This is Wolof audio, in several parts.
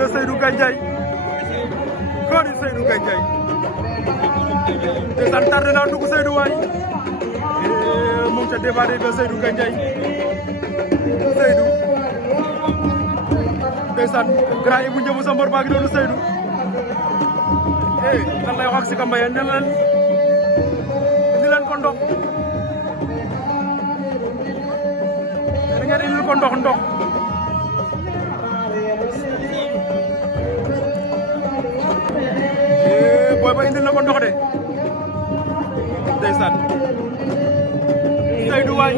de Seydou Gandiaye koni Seydou Gandiaye ndeysaan tardé naa dugg Seydou waay moom ca débat de Seydou Gandiaye Seydou ndeysaan grand yi bu njëmu sa mbor baa ngi doonu Seydou lan lay wax ak si Kambaye ne leen ko ndox ne ngeen indil ko ndox booy ba indil na ko ndox de ndeysaan Seydou waay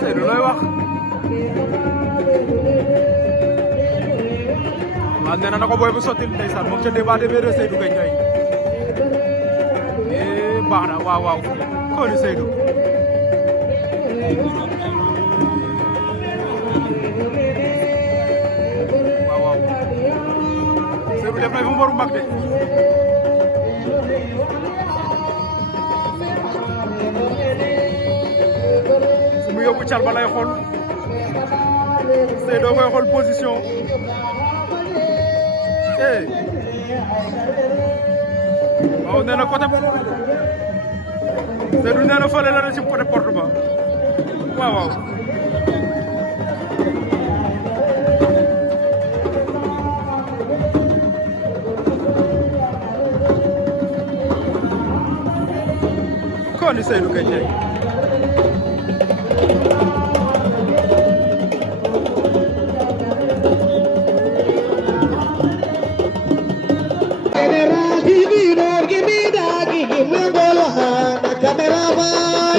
Seydou looy wax waaw nee na ko booy bu sottil ndeysaan moom ca débat de bee Seydou Gandiaye baax na waaw koni Seydou waaw Seydou def na fi mboru mag de su mu yóbbu cal ba lay xool Seydou koy xool position waaw nee na côté Seydou nee na fële la ne ci côté porte ba waaw koni Seydou Gandiaye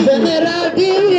General TV